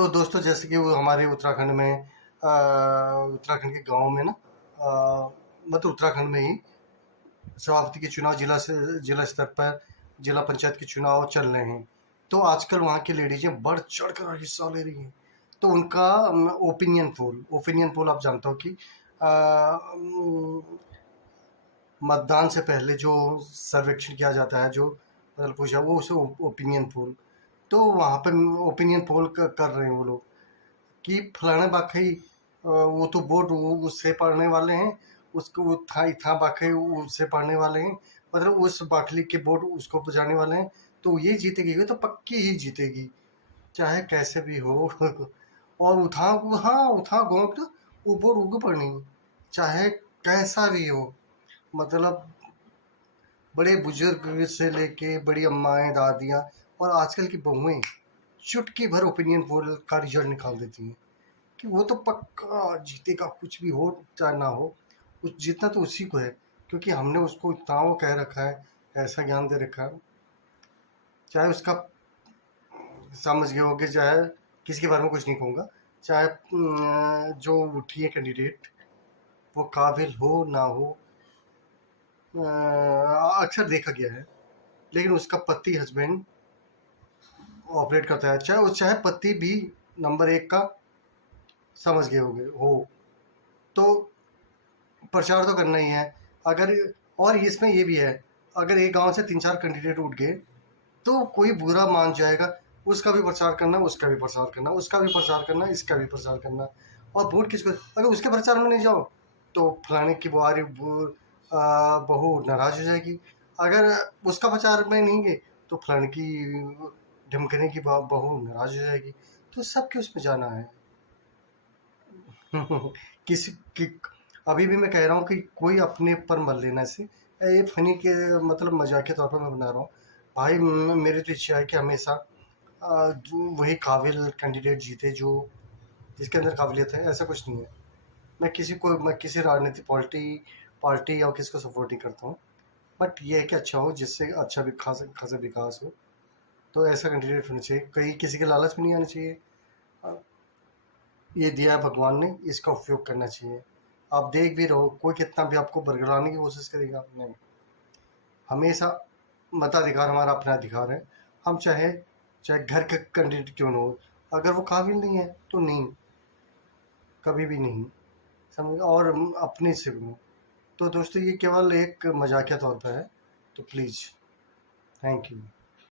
तो दोस्तों जैसे कि वो हमारे उत्तराखंड में उत्तराखंड के गाँव में ना मतलब उत्तराखंड में ही सभापति के चुनाव जिला स्तर पर जिला पंचायत के चुनाव चल रहे हैं। तो आजकल वहाँ की लेडीज़ें बढ़ चढ़ कर हिस्सा ले रही हैं। तो उनका ओपिनियन पोल आप जानते हो कि मतदान से पहले जो सर्वेक्षण किया जाता है, जो मतलब पूछा वो उसे ओपिनियन पोल। तो वहाँ पर ओपिनियन पोल कर रहे हैं वो लोग कि फलाना बाकई वो तो बोर्ड उससे पढ़ने वाले हैं, उसको वो था इतना बाकई उससे पढ़ने वाले हैं, मतलब उस बाखली के बोर्ड उसको बजाने वाले हैं, तो ये जीतेगी, ये तो पक्की ही जीतेगी, चाहे कैसे भी हो। और उठा घोंट वो बोर्ड उग पड़नी, चाहे कैसा भी हो। मतलब बड़े बुजुर्ग से लेके बड़ी अम्माएं दादियाँ और आजकल की बहुएं चुटकी भर ओपिनियन पोल का रिजल्ट निकाल देती हैं कि वो तो पक्का जीतेगा, कुछ भी हो चाहे ना हो, उस जीतना तो उसी को है, क्योंकि हमने उसको इतना वो कह रखा है, ऐसा ज्ञान दे रखा है। चाहे उसका समझ गए होगे, चाहे किसी के बारे में कुछ नहीं कहूँगा, चाहे जो उठी है कैंडिडेट वो काबिल हो ना हो, अक्सर देखा गया है, लेकिन उसका पति हस्बैंड ऑपरेट करता है, चाहे पति भी नंबर 1 का समझ गए होगे हो, तो प्रचार तो करना ही है। अगर और इसमें ये भी है, अगर एक गांव से 3-4 कैंडिडेट उठ गए तो कोई बुरा मान जाएगा, उसका भी प्रचार करना, उसका भी प्रचार करना, उसका भी प्रचार करना, इसका भी प्रचार करना। और वोट किसको, अगर उसके प्रचार में नहीं जाओ तो फलाने की बहू नाराज हो जाएगी, अगर उसका प्रचार में नहीं गए तो फलाने की ढमकने की बहू नाराज हो जाएगी। तो सबके उसमें जाना है। किसी की अभी भी मैं कह रहा हूँ कि कोई अपने पर मत लेना इसे, ये फनी के मतलब मजाक के तौर पर मैं बना रहा हूँ। भाई मेरी तो इच्छा है कि हमेशा वही काबिल कैंडिडेट जीते जो जिसके अंदर काबिलियत है, ऐसा कुछ नहीं है। मैं किसी राजनीतिक पार्टी या किसी को सपोर्ट नहीं करता हूँ, बट ये है कि अच्छा हो, जिससे अच्छा भी खासा विकास हो, तो ऐसा कैंडिडेट होना चाहिए। कहीं किसी के लालच में नहीं आना चाहिए। ये दिया है भगवान ने, इसका उपयोग करना चाहिए। आप देख भी रहो, कोई कितना भी आपको बरगलाने की कोशिश करेगा, नहीं। हमेशा मताधिकार हमारा अपना अधिकार है। हम चाहे चाहे घर का कैंडिडेट क्यों ना हो, अगर वो काबिल नहीं है तो नहीं, कभी भी नहीं, समझ। और अपने से भी। तो दोस्तों ये केवल एक मजाकिया तौर पर है, तो प्लीज़, थैंक यू।